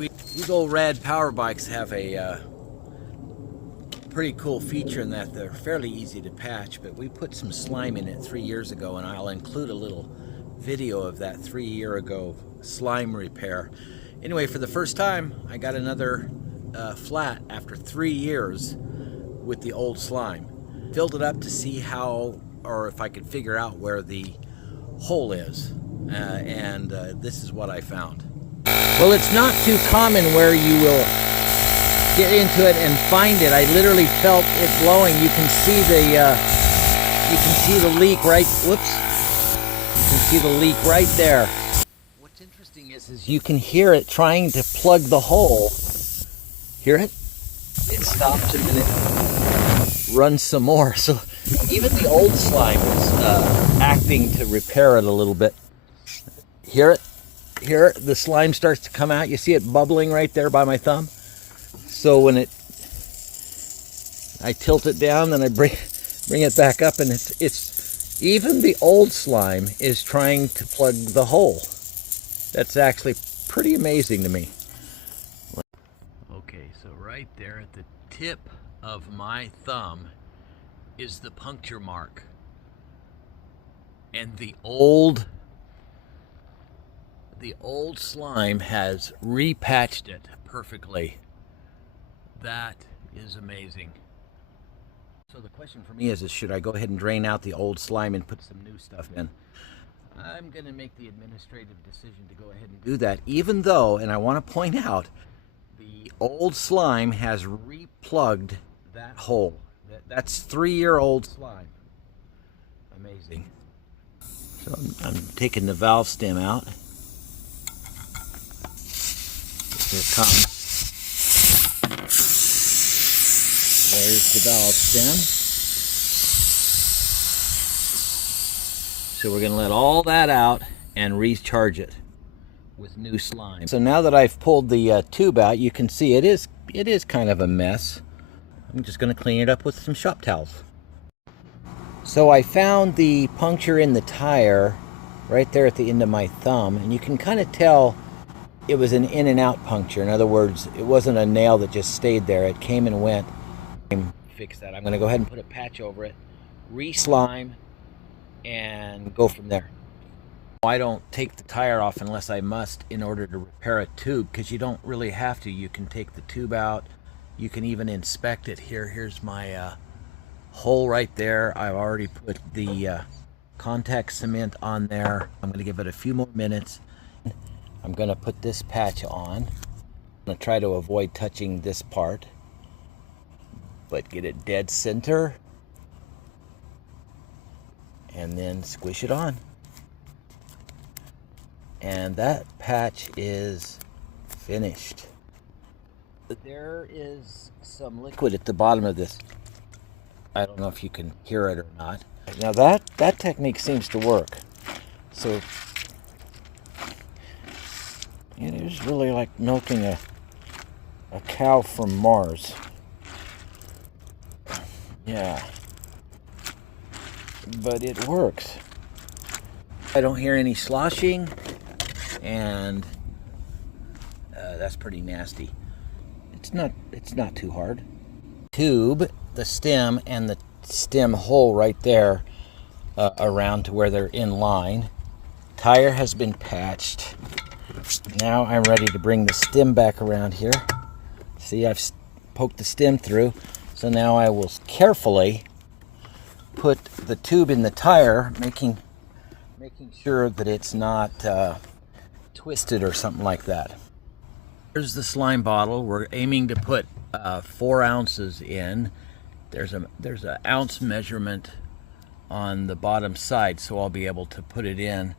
These old Rad Power Bikes have a pretty cool feature in that they're fairly easy to patch, but we put some slime in it 3 years ago, and I'll include a little video of that 3 year ago slime repair. Anyway, for the first time, I got another flat after 3 years with the old slime. Filled it up to see how, or if I could figure out where the hole is, and this is what I found. Well, it's not too common where you will get into it and find it. I literally felt it blowing. You can see the leak right. Whoops! You can see the leak right there. What's interesting is you can hear it trying to plug the hole. Hear it? It stops and then it runs some more. So even the old slime is acting to repair it a little bit. Hear it? Here, the slime starts to come out. You see it bubbling right there by my thumb. So when I tilt it down, then I bring it back up, and it's even the old slime is trying to plug the hole. That's actually pretty amazing to me. Okay, so right there at the tip of my thumb is the puncture mark, and the old slime has repatched it perfectly. That is amazing. So the question for me is should I go ahead and drain out the old slime and put some new stuff in? I'm going to make the administrative decision to go ahead and do that, even though, and I want to point out, the old slime has replugged that hole. That's 3-year-old slime. Amazing. So I'm taking the valve stem out. Here it comes. There's the valve stem. So we're going to let all that out and recharge it with new slime. So now that I've pulled the tube out, you can see it is kind of a mess. I'm just going to clean it up with some shop towels. So I found the puncture in the tire right there at the end of my thumb, and you can kind of tell it was an in and out puncture. In other words, it wasn't a nail that just stayed there. It came and went. Fix that. I'm going to go ahead and put a patch over it, re-slime, and go from there. I don't take the tire off unless I must in order to repair a tube, because you don't really have to. You can take the tube out. You can even inspect it. Here's my hole right there. I've already put the contact cement on there. I'm going to give it a few more minutes. I'm going to put this patch on. I'm going to try to avoid touching this part, but get it dead center, and then squish it on. And that patch is finished. There is some liquid at the bottom of this. I don't know if you can hear it or not. Now that technique seems to work. So it is really like milking a cow from Mars. Yeah, but it works. I don't hear any sloshing, and that's pretty nasty. It's not too hard. Tube, the stem, and the stem hole right there around to where they're in line. Tire has been patched. Now I'm ready to bring the stem back around here. See, I've poked the stem through. So now I will carefully put the tube in the tire, making sure that it's not twisted or something like that. Here's the slime bottle. We're aiming to put 4 ounces in. There's an ounce measurement on the bottom side, so I'll be able to put it in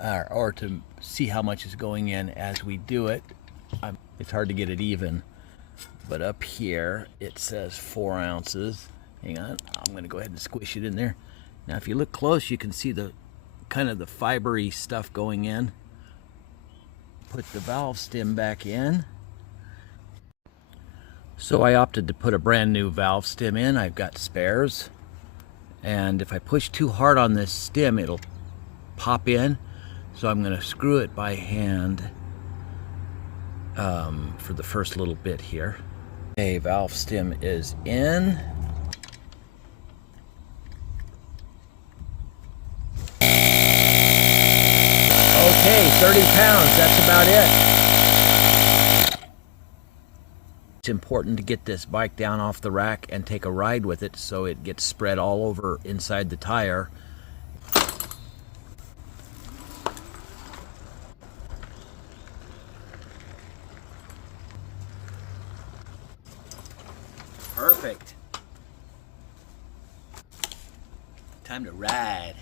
or to see how much is going in as we do it. It's hard to get it even. But up here, it says 4 ounces. Hang on, I'm gonna go ahead and squish it in there. Now, if you look close, you can see the kind of the fibery stuff going in. Put the valve stem back in. So I opted to put a brand new valve stem in. I've got spares. And if I push too hard on this stem, it'll pop in. So I'm gonna screw it by hand for the first little bit here. Okay, valve stem is in. Okay, 30 pounds, that's about it. It's important to get this bike down off the rack and take a ride with it so it gets spread all over inside the tire. Perfect. Time to ride.